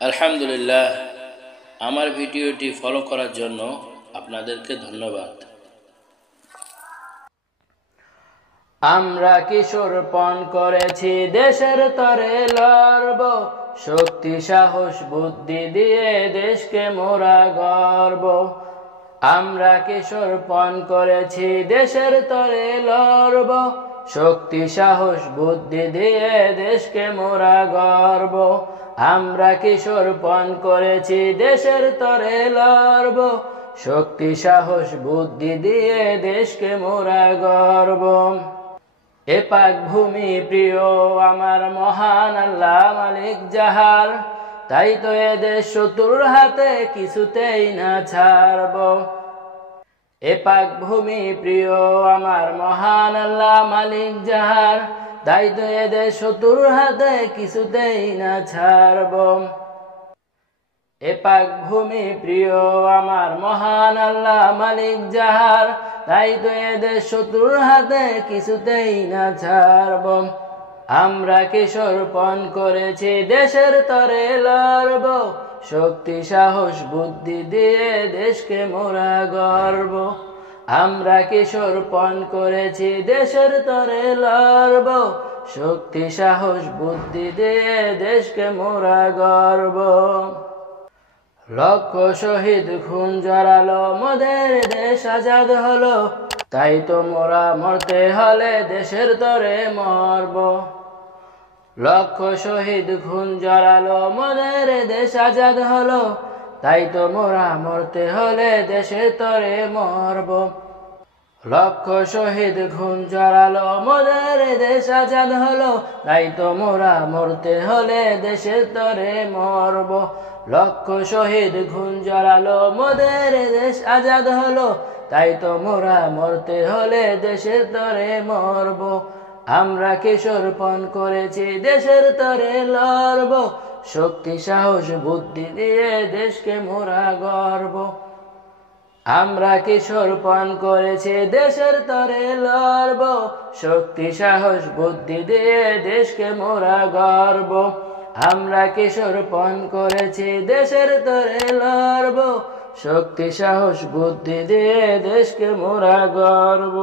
আলহামদুলিল্লাহ, আমার ভিডিওটি ফলো করার জন্য আপনাদেরকে ধন্যবাদ। আমরা কিশোর পণ করেছি দেশের তরে লড়ব, শক্তি সাহস বুদ্ধি দিয়ে দেশকে মোরা গর্ব। আমরা কিশোর পণ করেছি দেশের তরে লড়ব, শক্তি সাহস বুদ্ধি দিয়ে দেশকে মোরা গর্ব। আমরা কিশোর পণ করেছি দেশের তরে লড়ব, শক্তি সাহস বুদ্ধি দিয়ে দেশকে মোরা গর্ব। এ পাক ভূমি প্রিয় আমার মহান আল্লাহ মালিক যাহার, তাই তো এদেশ শত্রুর হাতে কিছুতেই না ছাড়ব। এ পাক ভূমি প্রিয় আমার মহান আল্লাহ মালিক যাহার, তাই তো এদেশ শত্রুর হাতে কিছুতেই না ছাড়ব। এ পাক ভূমি প্রিয় আমার মহান আল্লাহ মালিক যাহার, তাই তো এদেশ শত্রুর হাতে কিছুতেই না ছাড়ব। আমরা কিশোর পণ করেছি দেশের তরে লড়ব, শক্তি সাহস বুদ্ধি দিয়ে দেশকে মোরা গর্ব। আমরা কিশোর পণ করেছি দেশের তরে লড়ব, শক্তি সাহস বুদ্ধি দিয়ে দেশকে মোরা গর্ব। লক্ষ শহীদ খুন জড়ালো মোদের দেশ আজাদ হলো, তাই তো মোরা মরতে হলে দেশের তরে মরব। লক্ষ শহীদ খুন জড়ালো মোদের দেশ আজাদ হলো, তাই তো মোরা মরতে হলে দেশের তরে মরব। লক্ষ শহীদ খুন জড়ালো মোদের দেশ আজাদ হলো, তাই তো মোরা মরতে হলে দেশের তরে মরব। লক্ষ শহীদ খুন জড়ালো মোদের দেশ আজাদ হলো, তাই তো মোরা মরতে হলে দেশের তরে মরব। আমরা কিশোর পণ করেছি দেশের তরে লড়ব, শক্তি সাহস বুদ্ধি দিয়ে দেশকে মোরা গর্ব। আমরা কিশোর পণ করেছি দেশের তরে লড়ব, শক্তি সাহস বুদ্ধি দিয়ে দেশকে মোরা গর্ব। আমরা কিশোর পণ করেছি দেশের তরে লড়ব, শক্তি সাহস বুদ্ধি দিয়ে দেশকে মোরা গর্ব।